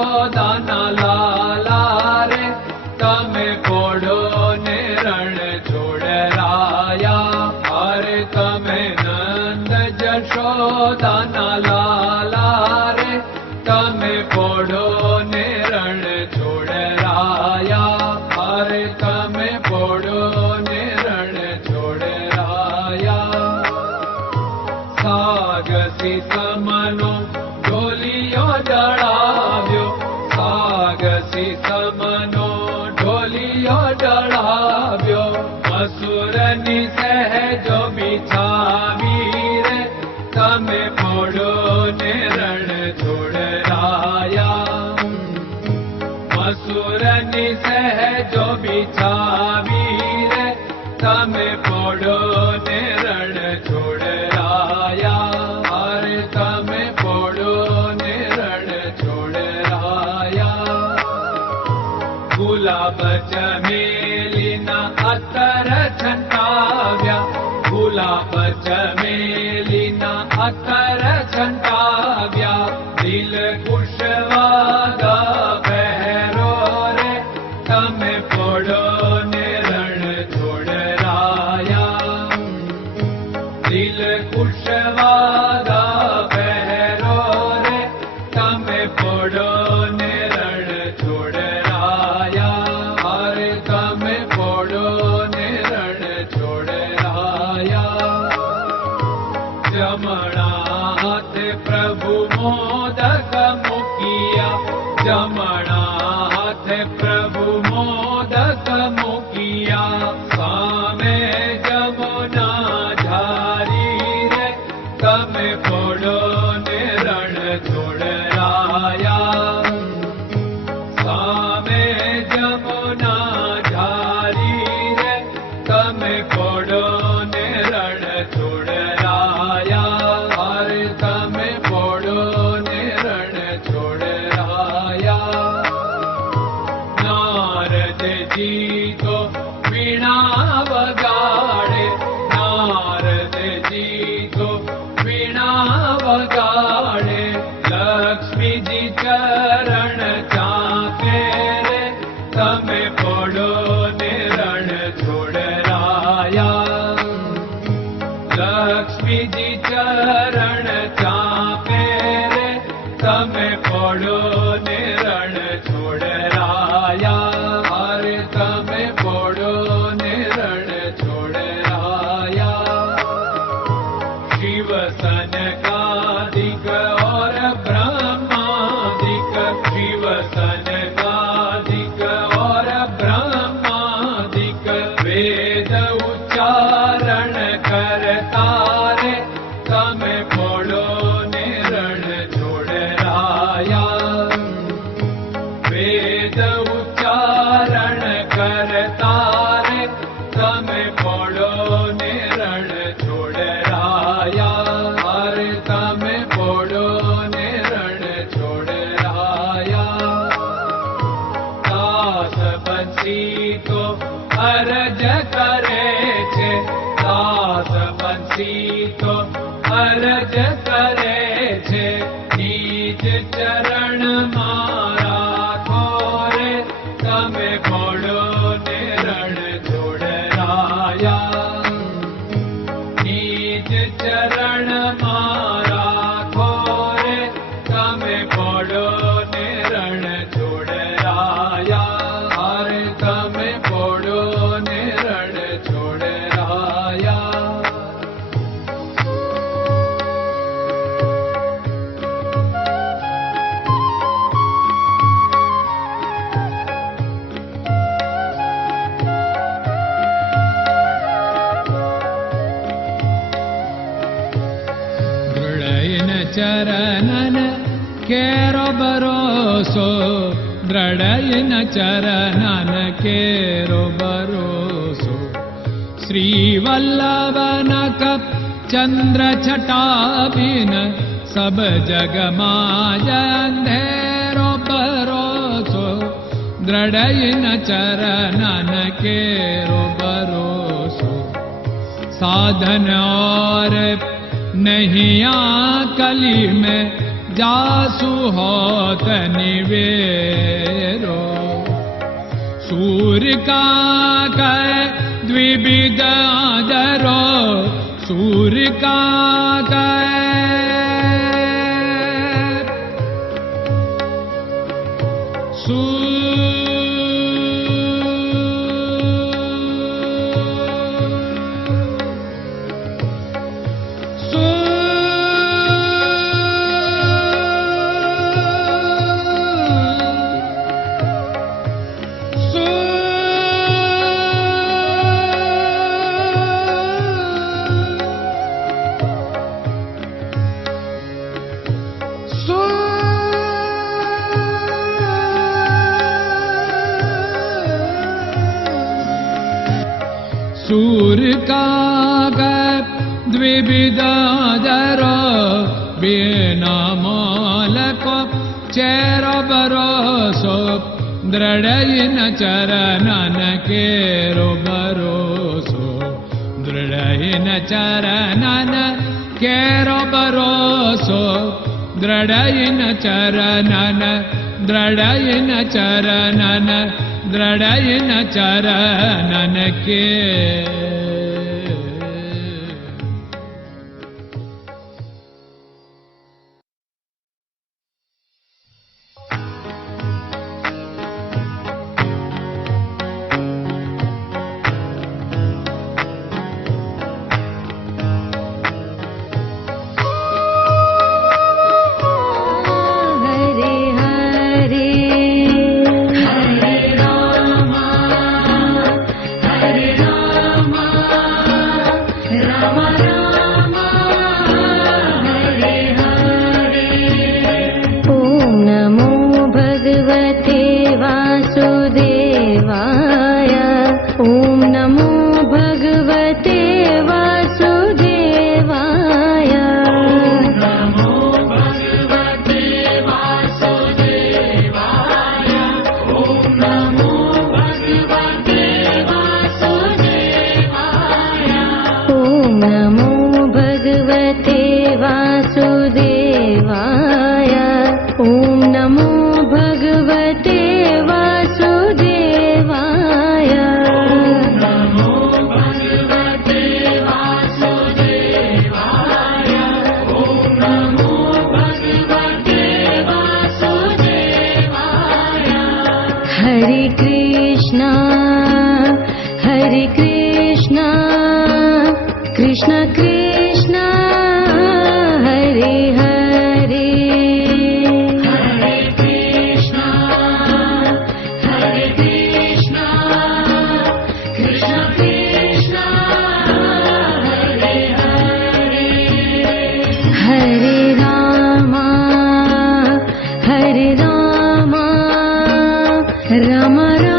જશોદાના લાલા રે તમે પોડો ને રણ છોડરાયા. અરે તમે નંદ જશોદાના લાલા રે તમે પોડો ને રણ છોડરાયા. અરે તમે પોડો ને રણ છોડરાયા. સાગસી સમનો ઢોલિયો ડળાવ્યો, સાગસી સમનો ઢોલિયો ડળાવ્યો. મસૂરની સહેજો બિછાવી રે તમે પોડો ને રણ છોડરાયા. મસૂરની સહેજો બિછાવી રે તમે પોડો ને રણ છોડરાયા. અરે તમે પોડો ને રણ છોડરાયા. ગુલાબ ચમેલીના અત્તર છંટાવ્યા, ગુલાબ ચમેલીના અત્તર છંટાવ્યા. દિલ કુશવાદા પહેરો રે તમે પોડો ને રણ છોડરાયા. દિલ કુશવાદા પહેરો રે તમે પોડો ને રણ છોડરાયા. અરે તમે પોડો ને રણ છોડરાયા. જમણા હાથે પ્રભુ મોદક મૂકિયા, જમણા હાથે પ્રભુ મોદક મૂકિયા. સામે જમુના ઝારી રે તમે પોડો ને રણ છોડરાયા. સામે જમુના ઝારી રે તમે પોડો ને રણ છોડરાયા. અરે તમે પોડો ને રણ છોડરાયા. નારદજી તો વીણા વગાડે, નારદજી તો વીણા વગાડે. લક્ષ્મીજી ચરણ ચાકે રે તમે પોડો ને રણ છોડરાયા. લક્ષ્મીજી ચરણ ચાપે રે તમે પોડો ને રણ છોડરાયા. અરે તમે પોડો ને રણ છોડરાયા. શિવ સનકાદિક और ब्रह्मादिक, शिव सनकादिक और ब्रह्मादिक. वेद उच्चारण करता रे તમે પોડો ને રણ છોડરાયા. વેદ ઉચ્ચારણ કરતા રે તમે પોડો ને રણ છોડરાયા. અરે તમે પોડો ને રણ છોડરાયા. દાસ બંસી તો અરજ કરે છે, દાસ બંસી તો અરજ કરે છે. નીચ ચરણ મારા ખોરે તમે પોડો ને રણ છોડરાયા. નીચ ચરણ મારા ખોરે તમે પોડો ને રણ છોડરાયા. અરે તમે પોડો ને રણ છોડરાયા. ચરણન કેરો ભરોસો, દ્રઢયન ચરણન કેરો ભરોસો. શ્રી વલ્લભન કપ ચંદ્ર છટાબિન સબ જગમાં અંધેરો ભરોસો. દ્રઢયન ચરણન કેરો ભરોસો. साधन और नहीं कली में जासु होत निवेरो। सूर्य का कै द्विविध आदरो, सूर्य का कै सूर्य का द्विविधादरो, बिना मालको चेर भरोसो, दृढ़ चरणन केरो भरोसो, दृढ़ चरणन केरो भरोसो, दृढ़ चरणन, दृढ़ चरणन, दृढ़ चरणन के। Krishna